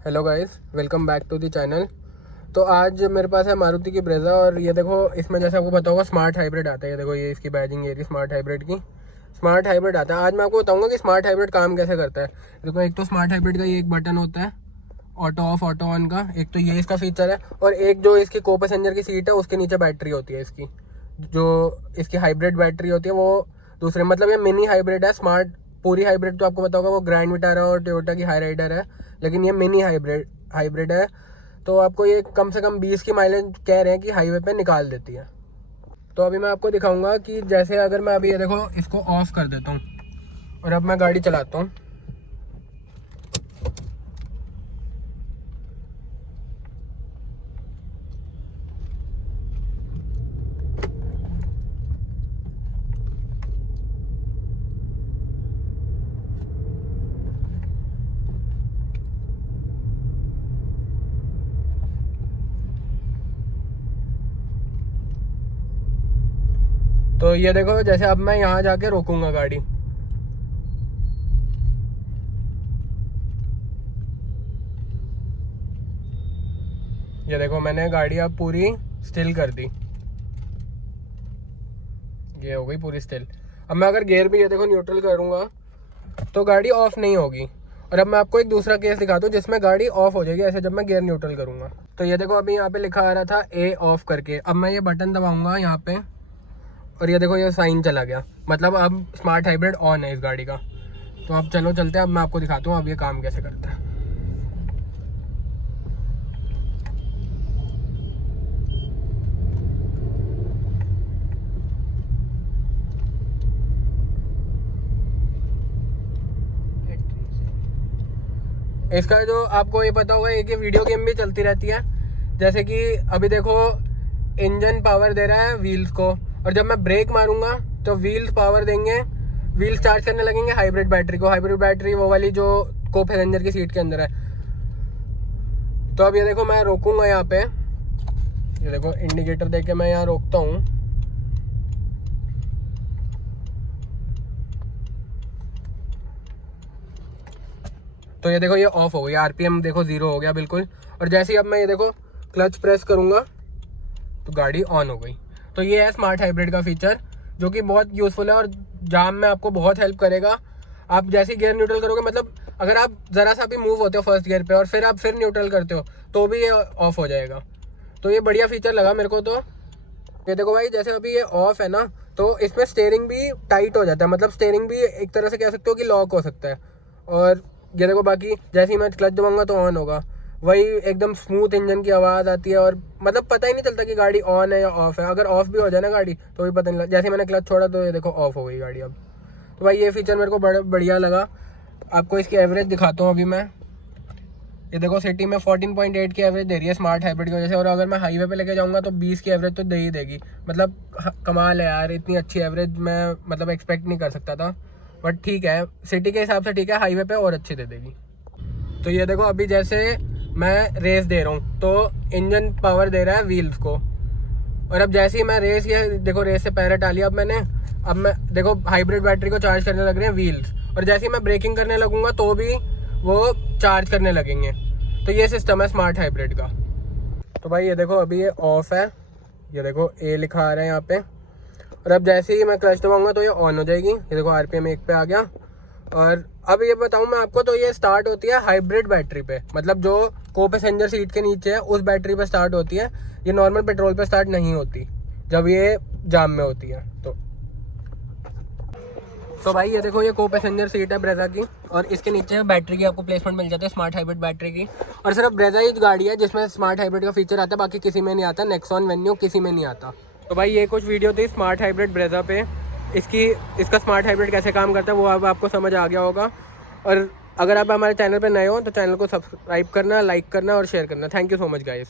Hello guys, welcome back to the channel. तो आज मेरे पास है मारुति की ब्रेजा और ये देखो इसमें जैसे आपको पता होगा स्मार्ट हाइब्रिड आता है। ये देखो ये इसकी बैजिंग है स्मार्ट हाइब्रिड की। स्मार्ट हाइब्रिड आता है। आज मैं आपको बताऊंगा कि स्मार्ट हाइब्रिड काम कैसे करता है। देखो एक तो स्मार्ट हाइब्रिड का ये एक बटन होता है ऑटो ऑफ ऑटो ऑन का, एक तो ये इसका फीचर है और एक जो इसकी को पैसेंजर की सीट है उसके नीचे बैटरी होती है इसकी, जो इसकी हाइब्रिड बैटरी होती है वो दूसरे, मतलब ये मिनी हाइब्रिड है। स्मार्ट पूरी हाइब्रिड तो आपको पता होगा वो ग्रैंड विटारा और टोयोटा की हाई राइडर है, लेकिन ये मिनी हाइब्रिड है। तो आपको ये कम से कम 20 की माइलेज कह रहे हैं कि हाईवे पे निकाल देती है। तो अभी मैं आपको दिखाऊंगा कि जैसे अगर मैं अभी ये देखो इसको ऑफ कर देता हूँ और अब मैं गाड़ी चलाता हूँ। तो ये देखो जैसे अब मैं यहाँ जाके रोकूंगा गाड़ी, ये देखो मैंने गाड़ी अब पूरी स्टिल कर दी, ये हो गई पूरी स्टिल। अब मैं अगर गियर भी ये देखो न्यूट्रल करूँगा तो गाड़ी ऑफ नहीं होगी। और अब मैं आपको एक दूसरा केस दिखाता हूँ जिसमें गाड़ी ऑफ हो जाएगी ऐसे जब मैं गियर न्यूट्रल करूँगा। तो ये देखो अभी यहाँ पे लिखा आ रहा था ए ऑफ करके, अब मैं ये बटन दबाऊंगा यहाँ पे और ये देखो ये साइन चला गया, मतलब अब स्मार्ट हाइब्रिड ऑन है इस गाड़ी का। तो अब चलो चलते हैं, अब मैं आपको दिखाता हूँ अब ये काम कैसे करता है। इसका जो आपको ये पता होगा एक वीडियो गेम भी चलती रहती है, जैसे कि अभी देखो इंजन पावर दे रहा है व्हील्स को और जब मैं ब्रेक मारूंगा तो व्हील्स पावर देंगे, व्हील्स चार्ज करने लगेंगे हाइब्रिड बैटरी को। हाइब्रिड बैटरी वो वाली जो को पैसेंजर की सीट के अंदर है। तो अब ये देखो मैं रोकूंगा यहाँ पे, ये देखो इंडिकेटर देके मैं यहाँ रोकता हूँ। तो ये देखो ये ऑफ हो गई, आरपीएम देखो 0 हो गया बिल्कुल। और जैसे ही अब मैं ये देखो क्लच प्रेस करूंगा तो गाड़ी ऑन हो गई। तो ये है स्मार्ट हाइब्रिड का फीचर जो कि बहुत यूज़फुल है और जाम में आपको बहुत हेल्प करेगा। आप जैसे गियर न्यूट्रल करोगे, मतलब अगर आप ज़रा सा भी मूव होते हो फर्स्ट गियर पे और फिर आप फिर न्यूट्रल करते हो तो भी ये ऑफ हो जाएगा। तो ये बढ़िया फीचर लगा मेरे को। तो ये देखो भाई जैसे अभी ये ऑफ है ना, तो इसमें स्टेयरिंग भी टाइट हो जाता है, मतलब स्टेयरिंग भी एक तरह से कह सकते हो कि लॉक हो सकता है। और ये देखो बाकी जैसे ही मैं क्लच दबाऊंगा तो ऑन होगा, वही एकदम स्मूथ इंजन की आवाज़ आती है और मतलब पता ही नहीं चलता कि गाड़ी ऑन है या ऑफ है। अगर ऑफ भी हो जाए ना गाड़ी तो भी पता नहीं लगता। जैसे मैंने क्लच छोड़ा तो ये देखो ऑफ हो गई गाड़ी अब। तो भाई ये फीचर मेरे को बड़ा बढ़िया लगा। आपको इसकी एवरेज दिखाता हूँ अभी मैं। ये देखो सिटी में 14.8 की एवरेज दे रही है स्मार्ट हाइब्रिड की वजह से, और अगर मैं हाईवे पे लेके जाऊंगा तो 20 की एवरेज तो दे ही देगी। मतलब कमाल है यार, इतनी अच्छी एवरेज मैं मतलब एक्सपेक्ट नहीं कर सकता था, बट ठीक है सिटी के हिसाब से ठीक है, हाईवे पे और अच्छी दे देगी। तो ये देखो अभी जैसे मैं रेस दे रहा हूँ तो इंजन पावर दे रहा है व्हील्स को, और अब जैसे ही मैं रेस, ये देखो रेस से पैर हटा लिया अब मैंने। अब मैं देखो हाइब्रिड बैटरी को चार्ज करने लग रहे हैं व्हील्स, और जैसे ही मैं ब्रेकिंग करने लगूंगा तो भी वो चार्ज करने लगेंगे। तो ये सिस्टम है स्मार्ट हाइब्रिड का। तो भाई ये देखो अभी ये ऑफ है, ये देखो ए लिखा आ रहा है यहाँ पे, और अब जैसे ही मैं क्लच दबाऊंगा तो ये ऑन हो जाएगी। ये देखो आरपीएम 1 पे आ गया। और अब ये बताऊं मैं आपको, तो ये स्टार्ट होती है हाइब्रिड बैटरी पे, मतलब जो को पैसेंजर सीट के नीचे है उस बैटरी पे स्टार्ट होती है। ये नॉर्मल पेट्रोल पे स्टार्ट नहीं होती जब ये जाम में होती है। तो भाई ये देखो ये को पैसेंजर सीट है ब्रेजा की, और इसके नीचे बैटरी की आपको प्लेसमेंट मिल जाती है स्मार्ट हाइब्रिड बैटरी की। और सिर्फ ब्रेजा ही गाड़ी है जिसमें स्मार्ट हाइब्रिड का फीचर आता है, बाकी किसी में नहीं आता। नेक्सॉन, वेन्यू किसी में नहीं आता। तो भाई ये कुछ वीडियो थी स्मार्ट हाइब्रिड ब्रेजा पे। इसका स्मार्ट हाइब्रिड कैसे काम करता है वो अब आपको समझ आ गया होगा। और अगर आप हमारे चैनल पर नए हो तो चैनल को सब्सक्राइब करना, लाइक करना और शेयर करना। Thank you so much guys.